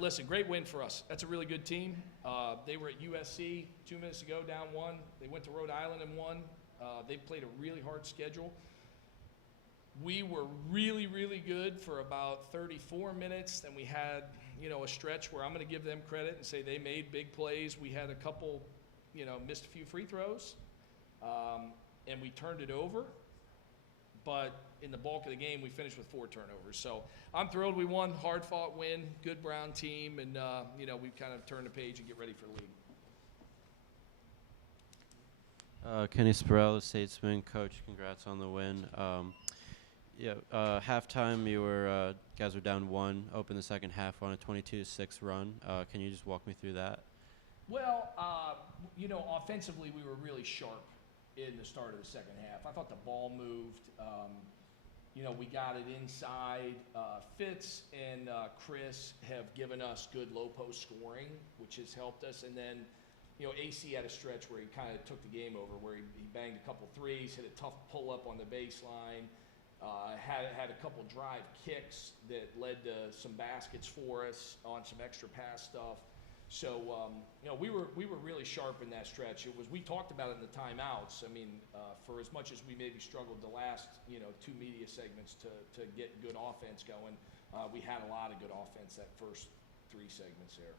listen, great win for us. That's a really good team. They were at USC 2 minutes ago, down 1. They went to Rhode Island and won. They played a really hard schedule. We were really, really good for about 34 minutes. Then we had, a stretch where I'm going to give them credit and say they made big plays. We had a couple, missed a few free throws, and we turned it over. But in the bulk of the game, we finished with 4 turnovers. So I'm thrilled we won, hard-fought win, good Brown team, and, we've kind of turned the page and get ready for the league. Kenny Sparell, the Statesman. Coach, congrats on the win. Halftime, you guys were down 1, opened the second half on a 22-6 run. Can you just walk me through that? Well, offensively, we were really sharp in the start of the second half. I thought the ball moved. We got it inside. Fitz and Chris have given us good low post scoring, which has helped us. And then, AC had a stretch where he kind of took the game over, where he banged a couple threes, hit a tough pull up on the baseline, had a couple drive kicks that led to some baskets for us on some extra pass stuff. So, we were really sharp in that stretch. We talked about it in the timeouts. I mean, for as much as we maybe struggled the last, 2 media segments to get good offense going, we had a lot of good offense that first 3 segments there.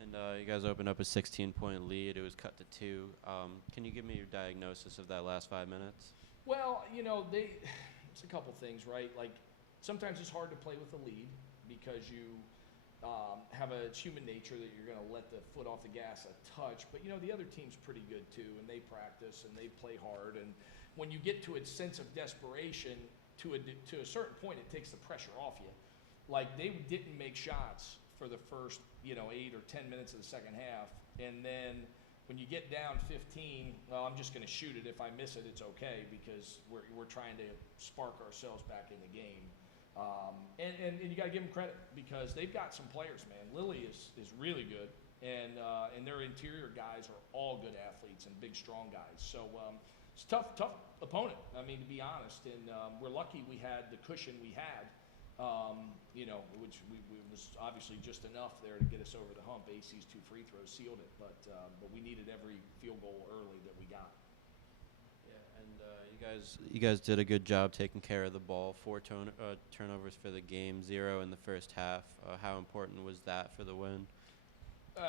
And you guys opened up a 16-point lead. It was cut to 2. Can you give me your diagnosis of that last 5 minutes? Well, it's a couple things, right? Like, sometimes it's hard to play with a lead because you it's human nature that you're going to let the foot off the gas a touch. But, the other team's pretty good too, and they practice and they play hard. And when you get to a sense of desperation, to a certain point, it takes the pressure off you. Like, they didn't make shots for the first, 8 or 10 minutes of the second half. And then when you get down 15, well, I'm just going to shoot it. If I miss it, it's okay, because we're trying to spark ourselves back in the game. And you got to give them credit, because they've got some players, man. Lily is really good, and their interior guys are all good athletes and big, strong guys. So it's a tough opponent, to be honest. And we're lucky we had the cushion we had, which was obviously just enough there to get us over the hump. AC's 2 free throws sealed it, but we needed every field goal early that we got. And you guys did a good job taking care of the ball. 4 turnovers for the game, 0 in the first half. How important was that for the win?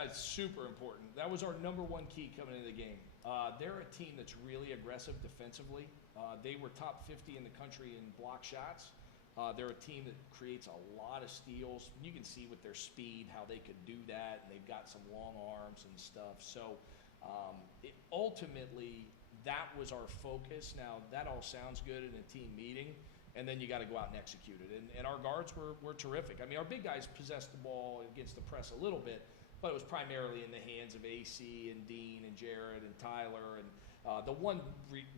It's super important. That was our number 1 key coming into the game. They're a team that's really aggressive defensively. They were top 50 in the country in block shots. They're a team that creates a lot of steals. You can see with their speed how they could do that, and they've got some long arms and stuff. So ultimately, that was our focus. Now, that all sounds good in a team meeting, and then you got to go out and execute it. And our guards were terrific. Our big guys possessed the ball against the press a little bit, but it was primarily in the hands of AC and Dean and Jared and Tyler. And the one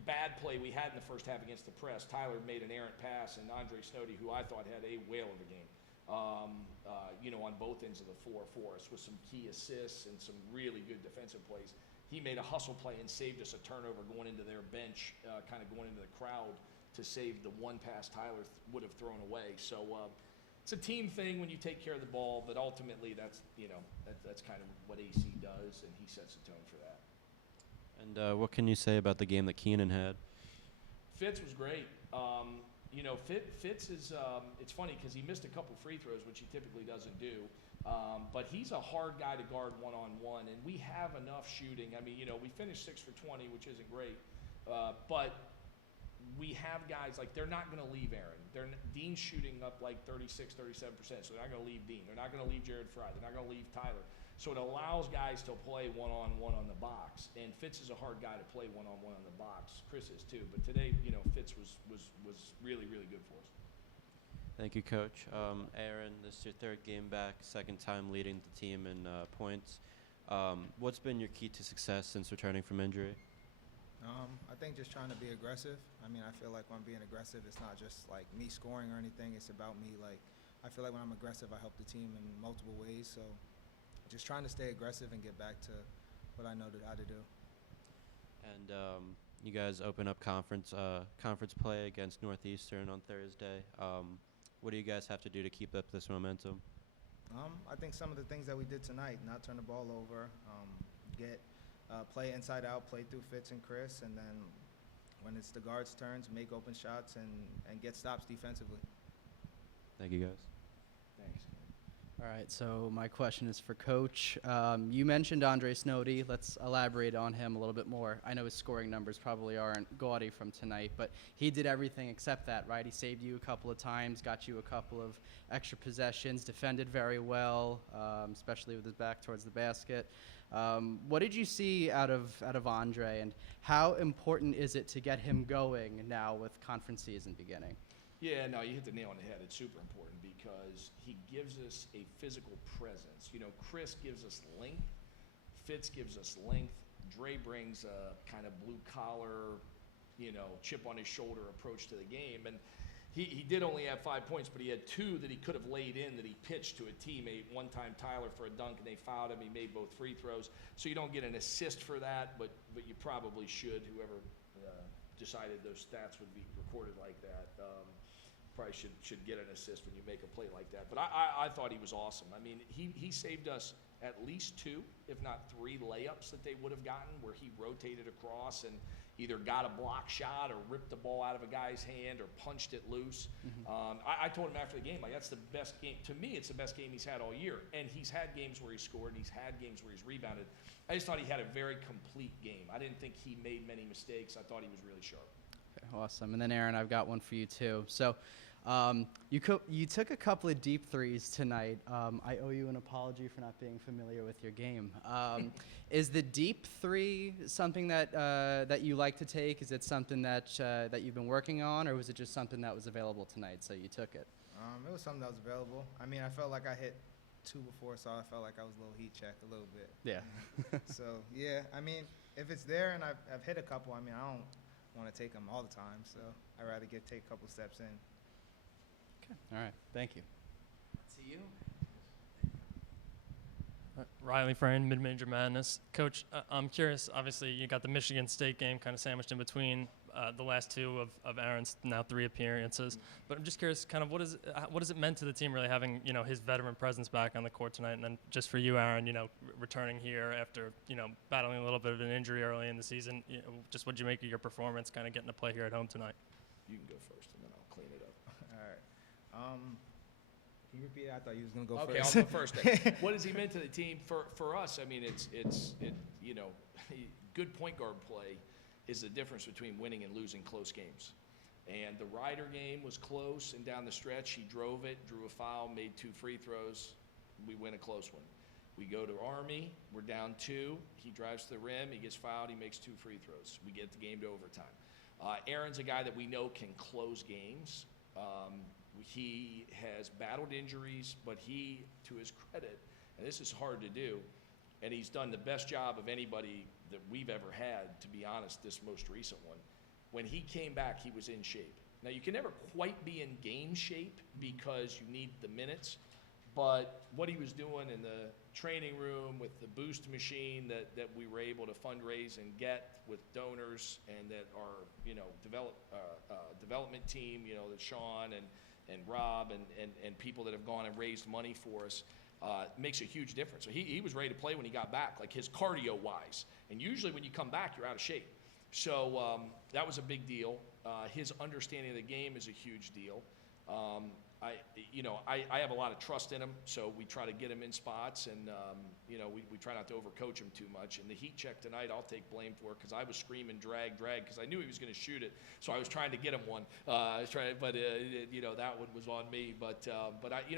bad play we had in the first half against the press, Tyler made an errant pass, and Andre Snoddy, who I thought had a whale of a game, on both ends of the floor for us, with some key assists and some really good defensive plays. He made a hustle play and saved us a turnover going into their bench, kind of going into the crowd, to save the one pass Tyler would have thrown away. So it's a team thing when you take care of the ball, but ultimately that's kind of what AC does, and he sets the tone for that. And what can you say about the game that Keenan had? Fitz was great. Fitz is, it's funny because he missed a couple free throws, which he typically doesn't do. But he's a hard guy to guard one-on-one, and we have enough shooting. We finished 6 for 20, which isn't great. But we have guys, like, they're not going to leave Aaron. Dean's shooting up like 36, 37%, so they're not going to leave Dean. They're not going to leave Jared Fry. They're not going to leave Tyler. So it allows guys to play one-on-one on the box. And Fitz is a hard guy to play one-on-one on the box. Chris is too. But today, Fitz was really, really good for us. Thank you, Coach. Aaron, this is your 3rd game back, 2nd time leading the team in points. What's been your key to success since returning from injury? I think just trying to be aggressive. I feel like when I'm being aggressive, it's not just like me scoring or anything. It's about me. Like, I feel like when I'm aggressive, I help the team in multiple ways. So just trying to stay aggressive and get back to what I know how to do. And you guys open up conference play against Northeastern on Thursday. What do you guys have to do to keep up this momentum? I think some of the things that we did tonight, not turn the ball over, play inside out, play through Fitz and Chris, and then when it's the guards' turns, make open shots and get stops defensively. Thank you, guys. Thanks. All right, so my question is for Coach. You mentioned Andre Snoddy. Let's elaborate on him a little bit more. I know his scoring numbers probably aren't gaudy from tonight, but he did everything except that, right? He saved you a couple of times, got you a couple of extra possessions, defended very well, especially with his back towards the basket. What did you see out of Andre, and how important is it to get him going now with conference season beginning? Yeah, no, you hit the nail on the head. It's super important because he gives us a physical presence. You know, Chris gives us length, Fitz gives us length, Dre brings a kind of blue-collar, chip on his shoulder approach to the game. And he did only have 5 points, but he had 2 that he could have laid in that he pitched to a teammate. One time Tyler for a dunk, and they fouled him. He made both free throws. So you don't get an assist for that, but you probably should. Whoever decided those stats would be recorded like that probably should get an assist when you make a play like that. But I thought he was awesome. I mean, he saved us at least 2, if not 3 layups that they would have gotten, where he rotated across and either got a block shot or ripped the ball out of a guy's hand or punched it loose. Mm-hmm. I told him after the game, like, that's the best game. To me, it's the best game he's had all year. And he's had games where he scored, and he's had games where he's rebounded. I just thought he had a very complete game. I didn't think he made many mistakes. I thought he was really sharp. Okay, awesome. And then, Aaron, I've got one for you, too. So you took a couple of deep threes tonight. I owe you an apology for not being familiar with your game. Is the deep three something that you like to take? Is it something that you've been working on, or was it just something that was available tonight, so you took it? It was something that was available. I mean, I felt like I hit 2 before, so I felt like I was a little heat checked a little bit. Yeah. So, yeah, I mean, if it's there and I've hit a couple, I mean, I don't want to take them all the time, so I'd rather take a couple steps in. Okay. All right. Thank you. To you. Riley Frayne, Mid-Major Madness. Coach, I'm curious, obviously you got the Michigan State game kind of sandwiched in between the last 2 of Aaron's now 3 appearances. But I'm just curious, kind of what has it meant to the team really having, his veteran presence back on the court tonight? And then just for you, Aaron, returning here after, battling a little bit of an injury early in the season, just what did you make of your performance kind of getting to play here at home tonight? You can go first, and then I'll clean it up. All right. Can you repeat it? I thought you was going to go okay, first. I'll go first then. What has he meant to the team? For us, I mean, it's good point guard play is the difference between winning and losing close games. And the Ryder game was close, and down the stretch, he drove it, drew a foul, made 2 free throws. We win a close one. We go to Army, we're down 2. He drives to the rim, he gets fouled, he makes 2 free throws. We get the game to overtime. Aaron's a guy that we know can close games. He has battled injuries, but he, to his credit, and this is hard to do, and he's done the best job of anybody that we've ever had, to be honest, this most recent one. When he came back, he was in shape. Now, you can never quite be in game shape because you need the minutes, but what he was doing in the training room with the boost machine that we were able to fundraise and get with donors, and that our development team, that Sean and Rob and people that have gone and raised money for us, makes a huge difference. So he was ready to play when he got back, like his cardio wise. And usually when you come back, you're out of shape. So that was a big deal. His understanding of the game is a huge deal. I have a lot of trust in him, so we try to get him in spots, and we try not to overcoach him too much. And the heat check tonight, I'll take blame for, because I was screaming drag, because I knew he was going to shoot it, so I was trying to get him one. That one was on me. But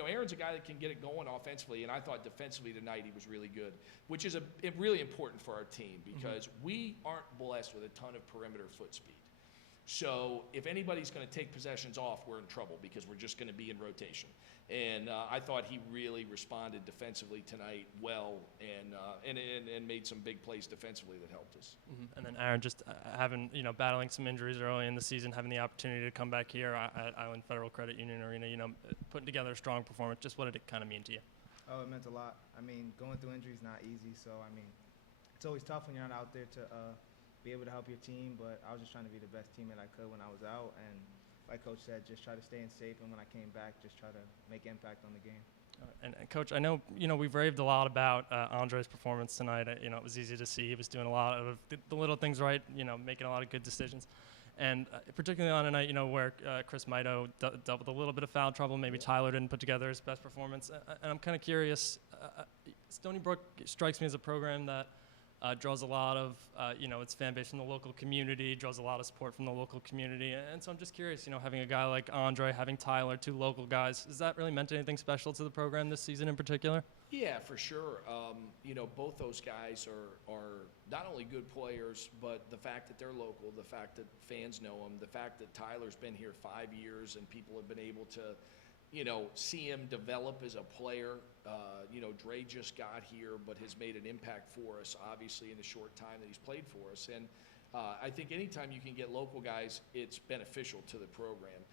Aaron's a guy that can get it going offensively, and I thought defensively tonight he was really good, which is really important for our team, because we aren't blessed with a ton of perimeter foot speed. So if anybody's going to take possessions off, we're in trouble, because we're just going to be in rotation. And I thought he really responded defensively tonight well, and made some big plays defensively that helped us. Mm-hmm. And then Aaron, just having battling some injuries early in the season, having the opportunity to come back here at Island Federal Credit Union Arena, putting together a strong performance. Just what did it kind of mean to you? Oh, it meant a lot. I mean, going through injury is not easy, so I mean, it's always tough when you're not out there to be able to help your team, but I was just trying to be the best teammate I could when I was out, and like Coach said, just try to stay in shape, and when I came back, just try to make impact on the game. And Coach, I know we've raved a lot about Andre's performance tonight. It was easy to see he was doing a lot of the little things right. Making a lot of good decisions, and particularly on a night where Chris Mito dealt with a little bit of foul trouble. Maybe Tyler didn't put together his best performance. And I'm kind of curious. Stony Brook strikes me as a program that draws a lot of its fan base from the local community, draws a lot of support from the local community, and so I'm just curious, having a guy like Andre, having Tyler, two local guys, has that really meant anything special to the program this season in particular? Yeah, for sure. Both those guys are not only good players, but the fact that they're local, the fact that fans know them, the fact that Tyler's been here 5 years and people have been able to see him develop as a player. Dre just got here, but has made an impact for us, obviously, in the short time that he's played for us. And I think anytime you can get local guys, it's beneficial to the program.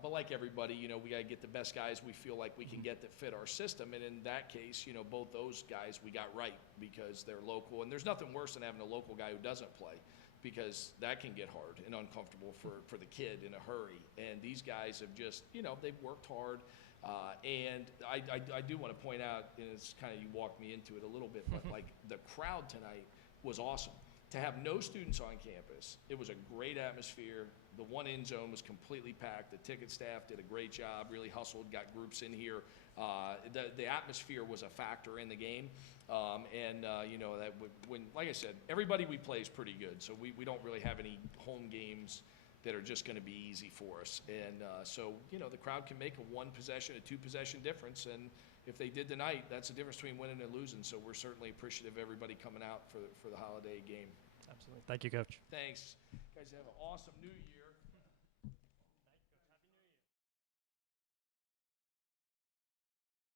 But like everybody, we got to get the best guys we feel like we can get that fit our system. And in that case, both those guys we got right because they're local. And there's nothing worse than having a local guy who doesn't play, because that can get hard and uncomfortable for the kid in a hurry. And these guys have just, they've worked hard. And I do want to point out, and it's kind of, you walked me into it a little bit, but like the crowd tonight was awesome. To have no students on campus, it was a great atmosphere. The one end zone was completely packed. The ticket staff did a great job, really hustled, got groups in here. The atmosphere was a factor in the game. That when, like I said, everybody we play is pretty good. So we don't really have any home games that are just going to be easy for us. And the crowd can make a 1 possession, a 2 possession difference. And if they did tonight, that's the difference between winning and losing. So we're certainly appreciative of everybody coming out for the holiday game. Absolutely. Thank you, Coach. Thanks. Guys, have an awesome New Year.